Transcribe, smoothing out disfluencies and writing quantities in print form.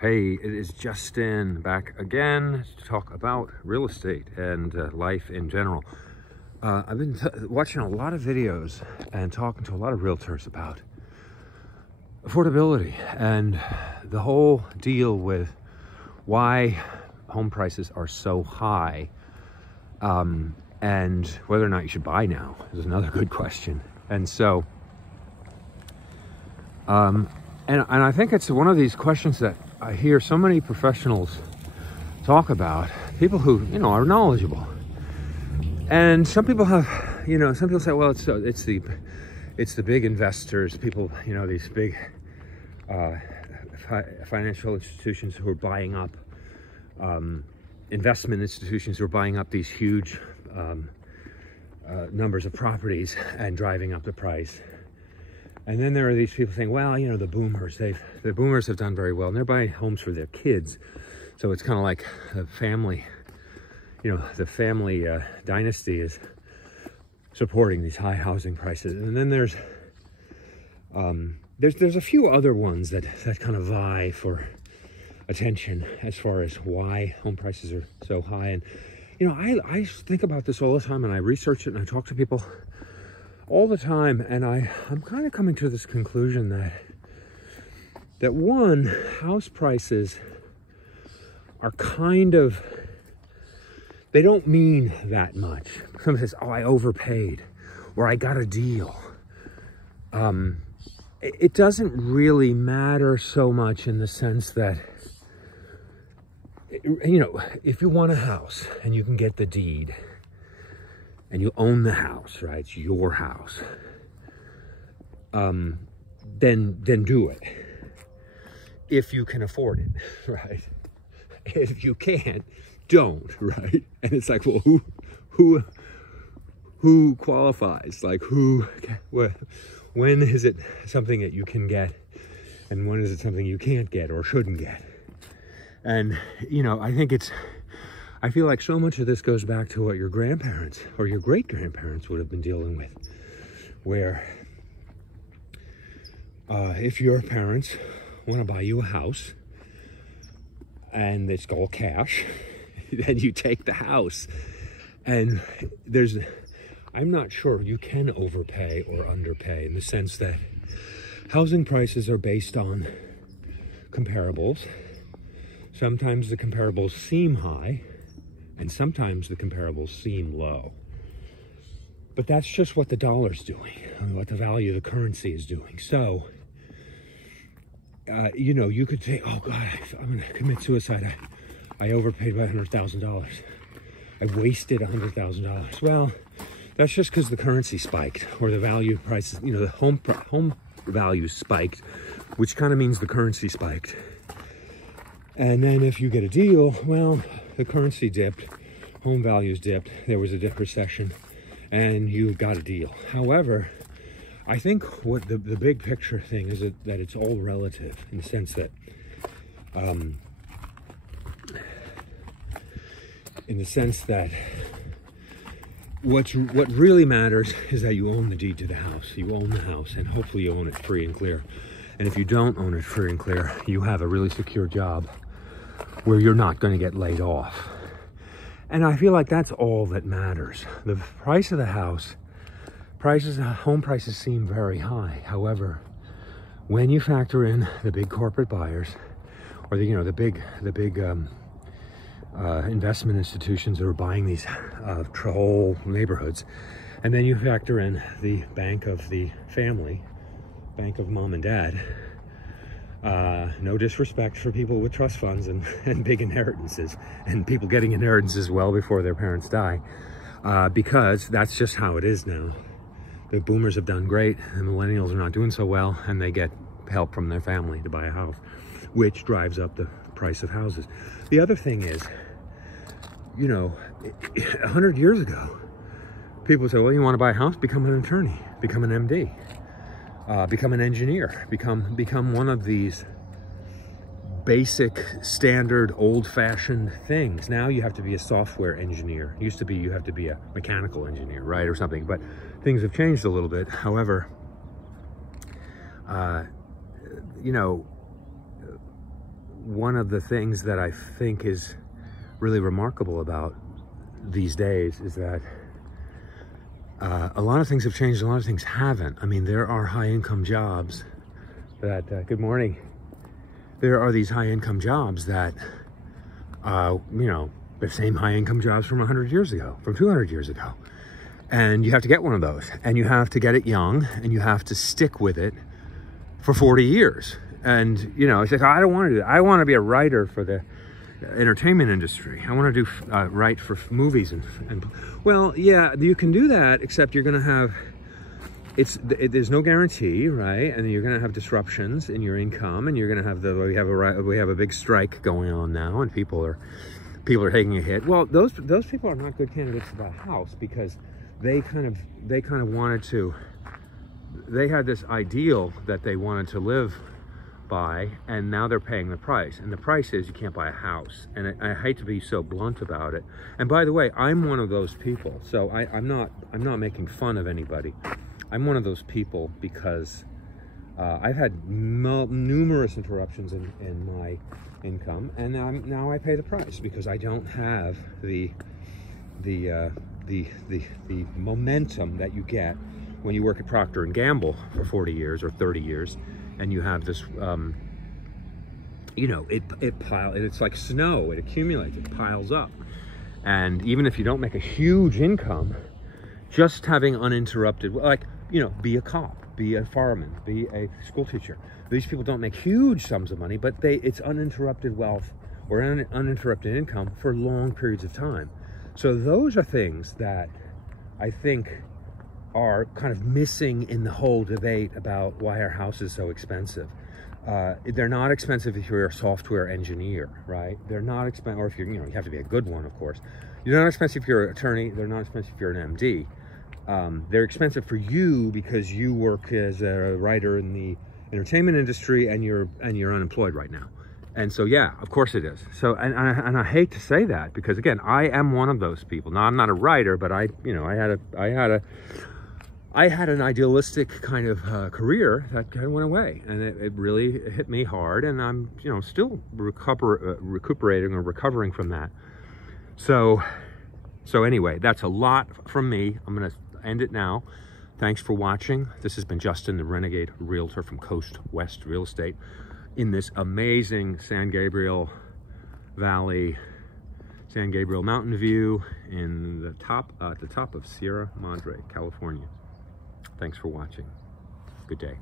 Hey, it is Justin back again to talk about real estate and life in general. I've been watching a lot of videos and talking to a lot of realtors about affordability and the whole deal with why home prices are so high, and whether or not you should buy now is another good question. And so, and I think it's one of these questions that I hear so many professionals talk about, people who, are knowledgeable. And some people have, some people say, well, it's the big investors, people, these big financial institutions who are buying up, investment institutions who are buying up these huge numbers of properties and driving up the price. And then there are these people saying, well, the boomers, the boomers have done very well, and they're buying homes for their kids. So it's kind of like a family, the family dynasty is supporting these high housing prices. And then there's a few other ones that kind of vie for attention as far as why home prices are so high. And, I think about this all the time, and I research it, and I talk to people all the time, and I'm kind of coming to this conclusion that one, house prices are they don't mean that much. Someone says, oh, I overpaid, or I got a deal. It doesn't really matter so much in the sense that, if you want a house and you can get the deed, and you own the house, right? It's your house. Then do it. If you can afford it, right? If you can't, don't, right? And it's like, well, who qualifies? Like, when is it something that you can get, and when is it something you can't get or shouldn't get? And I feel like so much of this goes back to what your grandparents or your great-grandparents would have been dealing with, where if your parents want to buy you a house and it's all cash, then you take the house. And I'm not sure you can overpay or underpay, in the sense that housing prices are based on comparables. Sometimes the comparables seem high, and sometimes the comparables seem low. But that's just what the dollar's doing, what the value of the currency is doing. So, you could say, oh God, I'm going to commit suicide. I overpaid by $100,000. I wasted $100,000. Well, that's just because the currency spiked, or the value prices, the home value spiked, which kind of means the currency spiked. And then if you get a deal, well, the currency dipped, home values dipped, there was a dip recession, and you got a deal. However, I think what the big picture thing is that it's all relative, in the sense that, what really matters is that you own the deed to the house. You own the house, and hopefully you own it free and clear. And if you don't own it free and clear, you have a really secure job where you're not going to get laid off. And I feel like that's all that matters. The price of the house, home prices seem very high. However, when you factor in the big corporate buyers, or the big investment institutions that are buying these whole neighborhoods, and then you factor in the bank of the family, bank of mom and dad. No disrespect for people with trust funds and big inheritances, and people getting inheritances well before their parents die, because that's just how it is now. The boomers have done great, the millennials are not doing so well, and they get help from their family to buy a house, which drives up the price of houses. The other thing is, 100 years ago, people say, well, you want to buy a house? Become an attorney, become an MD. Become an engineer, become one of these basic, standard, old-fashioned things. Now you have to be a software engineer. It used to be you have to be a mechanical engineer, right, or something. But things have changed a little bit. However, one of the things that I think is really remarkable about these days is that a lot of things have changed, a lot of things haven't. I mean, there are high-income jobs that, good morning. There are these high-income jobs that, you know, the same high-income jobs from 100 years ago, from 200 years ago. And you have to get one of those. And you have to get it young, and you have to stick with it for 40 years. And, you know, it's like, I don't want to do that. I want to be a writer for the entertainment industry. I want to do write for movies and well, yeah, you can do that, except you're going to have there's no guarantee, right? And you're going to have disruptions in your income, and you're going to have we have a big strike going on now, and people are taking a hit. Well, those people are not good candidates to buy a house, because they kind of wanted to, they had this ideal that they wanted to live by, and now they're paying the price, and the price is you can't buy a house. And I hate to be so blunt about it, and by the way, I'm one of those people, so I'm not making fun of anybody. I'm one of those people because I've had numerous interruptions in my income, and now I pay the price, because I don't have the momentum that you get when you work at Procter & Gamble for 40 years or 30 years, and you have this, you know, it's like snow, it accumulates, it piles up. And even if you don't make a huge income, just having uninterrupted, like, you know, be a cop, be a fireman, be a school teacher. These people don't make huge sums of money, but it's uninterrupted wealth or uninterrupted income for long periods of time. So those are things that I think are kind of missing in the whole debate about why our house is so expensive. They're not expensive if you're a software engineer, right? They're not expensive, or if you're, you know, you have to be a good one, of course. You're not expensive if you're an attorney. They're not expensive if you're an MD. They're expensive for you because you work as a writer in the entertainment industry, and you're unemployed right now. And so, yeah, of course it is. So, and I hate to say that, because again, I am one of those people. Now, I'm not a writer, but I had an idealistic kind of career that kind of went away, and it really hit me hard, and I'm, you know, still recuperating or recovering from that. So anyway, that's a lot from me. I'm going to end it now. Thanks for watching. This has been Justin, the Renegade Realtor from Coast West Real Estate, in this amazing San Gabriel Valley, San Gabriel Mountain view in the top, at the top of Sierra Madre, California. Thanks for watching. Good day.